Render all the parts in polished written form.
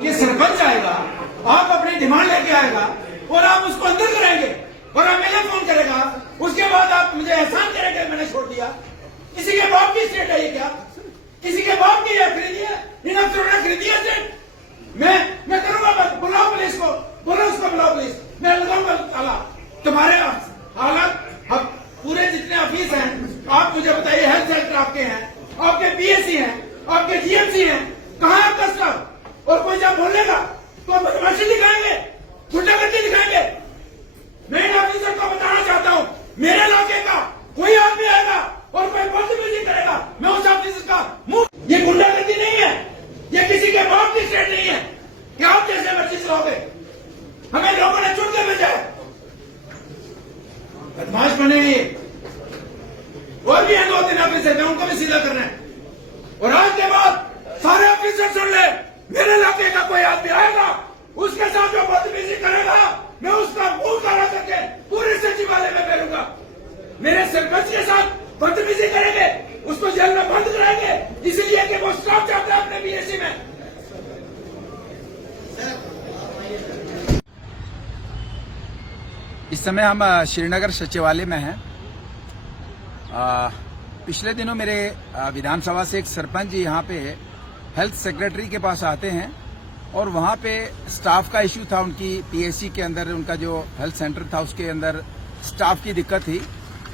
ये सरपंच आएगा, आप अपनी डिमांड लेके आएगा और आप उसको अंदर कराएंगे और एमएलए फोन करेगा, उसके बाद आप मुझे एहसान करेंगे मैंने छोड़ दिया। किसी के बाप की स्टेट है ये क्या? किसी के बाप की है खरीदी है? इन अफसरों ने खरीदी है स्टेट? मैं करूंगा, बुलाओ पुलिस को, बोलो उसको बुलाओ पुलिस, मैं लगाऊंगा ताला। तुम्हारे हालात पूरे जितने ऑफिस हैं आप मुझे बताइए, हेल्थ सेंटर आपके हैं, आपके पीएससी हैं, आपके जीएमसी हैं, कहाँ आपका स्टाफ? और कोई जब बोलेगा तो बदमाशी दिखाएंगे, गुंडागर्दी दिखाएंगे। मैं इन ऑफिसर को बताना चाहता हूँ, मेरे इलाके का कोई आदमी आएगा और कोई बदतमीजी करेगा, मैं उस ऑफिसर का मुंह। ये गुंडागर्दी नहीं है, ये किसी के बाप की स्टेट नहीं है कि आप जैसे मर्जी चलाओगे। हमें लोगों ने चुन के भेजा है, बदमाश बने ये। और भी हैं 2-3 ऑफिसर, मैं उनको भी सीधा करना है। और आज के बाद सारे ऑफिसर सुन ले, मेरे इलाके का कोई आदमी आएगा, उसके साथ जो बदतमीजी करेगा मैं उसका मुंह काला करके पूरे सचिवालय में फेरूंगा। मेरे सरपंच के साथ बदतमीजी करेंगे, उसको जेल में बंद कराएंगे, इसलिए कि वो स्टाफ चाहता है अपने बीएससी में। इस समय हम श्रीनगर सचिवालय में हैं। पिछले दिनों मेरे विधानसभा से एक सरपंच जी यहाँ पे हेल्थ सेक्रेटरी के पास आते हैं और वहाँ पे स्टाफ का इश्यू था। उनकी पीएससी के अंदर उनका जो हेल्थ सेंटर था उसके अंदर स्टाफ की दिक्कत थी।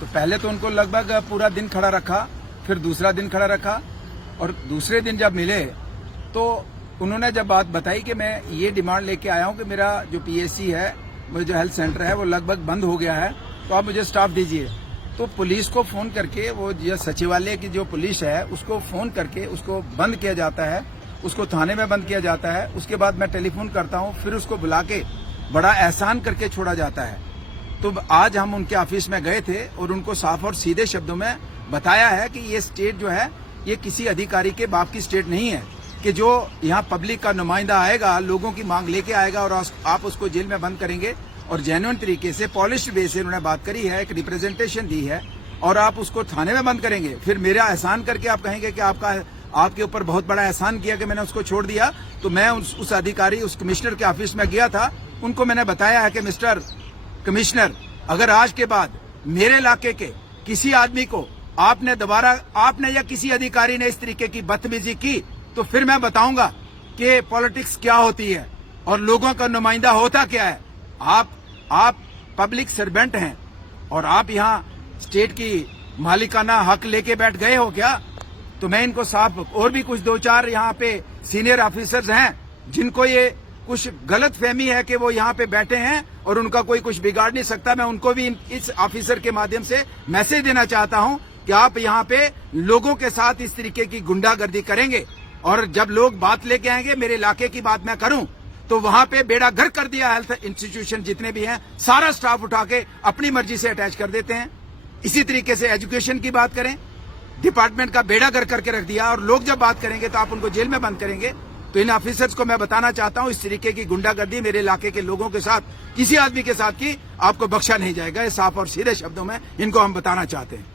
तो पहले तो उनको लगभग पूरा दिन खड़ा रखा, फिर दूसरा दिन खड़ा रखा और दूसरे दिन जब मिले तो उन्होंने जब बात बताई कि मैं ये डिमांड लेके आया हूँ कि मेरा जो पीएससी है, मुझे जो हेल्थ सेंटर है वो लगभग बंद हो गया है, तो आप मुझे स्टाफ दीजिए। तो पुलिस को फोन करके, वो जो सचिवालय की जो पुलिस है उसको फोन करके उसको बंद किया जाता है, उसको थाने में बंद किया जाता है। उसके बाद मैं टेलीफोन करता हूँ, फिर उसको बुला के बड़ा एहसान करके छोड़ा जाता है। तो आज हम उनके ऑफिस में गए थे और उनको साफ और सीधे शब्दों में बताया है कि ये स्टेट जो है ये किसी अधिकारी के बाप की स्टेट नहीं है, कि जो यहाँ पब्लिक का नुमाइंदा आएगा, लोगों की मांग लेके आएगा और आप उसको जेल में बंद करेंगे। और जेन्युइन तरीके से पॉलिश्ड वे से उन्होंने बात करी है, एक रिप्रेजेंटेशन दी है और आप उसको थाने में बंद करेंगे। फिर मेरा एहसान करके आप कहेंगे कि आपके ऊपर बहुत बड़ा एहसान किया कि मैंने उसको छोड़ दिया। तो मैं उस अधिकारी, उस कमिश्नर के ऑफिस में गया था, उनको मैंने बताया है कि मिस्टर कमिश्नर, अगर आज के बाद मेरे इलाके के किसी आदमी को आपने या किसी अधिकारी ने इस तरीके की बदतमीजी की तो फिर मैं बताऊंगा कि पॉलिटिक्स क्या होती है और लोगों का नुमाइंदा होता क्या है। आप पब्लिक सर्वेंट हैं और आप यहाँ स्टेट की मालिकाना हक लेके बैठ गए हो क्या? तो मैं इनको साफ, और भी कुछ 2-4 यहाँ पे सीनियर ऑफिसर्स हैं जिनको ये कुछ गलत फहमी है कि वो यहाँ पे बैठे हैं और उनका कोई कुछ बिगाड़ नहीं सकता। मैं उनको भी इस ऑफिसर के माध्यम से मैसेज देना चाहता हूँ कि आप यहाँ पे लोगों के साथ इस तरीके की गुंडागर्दी करेंगे और जब लोग बात लेके आएंगे, मेरे इलाके की बात मैं करूं तो वहां पे बेड़ा गर्क कर दिया। हेल्थ इंस्टीट्यूशन जितने भी हैं सारा स्टाफ उठा के अपनी मर्जी से अटैच कर देते हैं। इसी तरीके से एजुकेशन की बात करें, डिपार्टमेंट का बेड़ा गर्क करके रख दिया और लोग जब बात करेंगे तो आप उनको जेल में बंद करेंगे। तो इन ऑफिसर्स को मैं बताना चाहता हूं, इस तरीके की गुंडागर्दी मेरे इलाके के लोगों के साथ, किसी आदमी के साथ की आपको बख्शा नहीं जाएगा। ये साफ और सीधे शब्दों में इनको हम बताना चाहते हैं।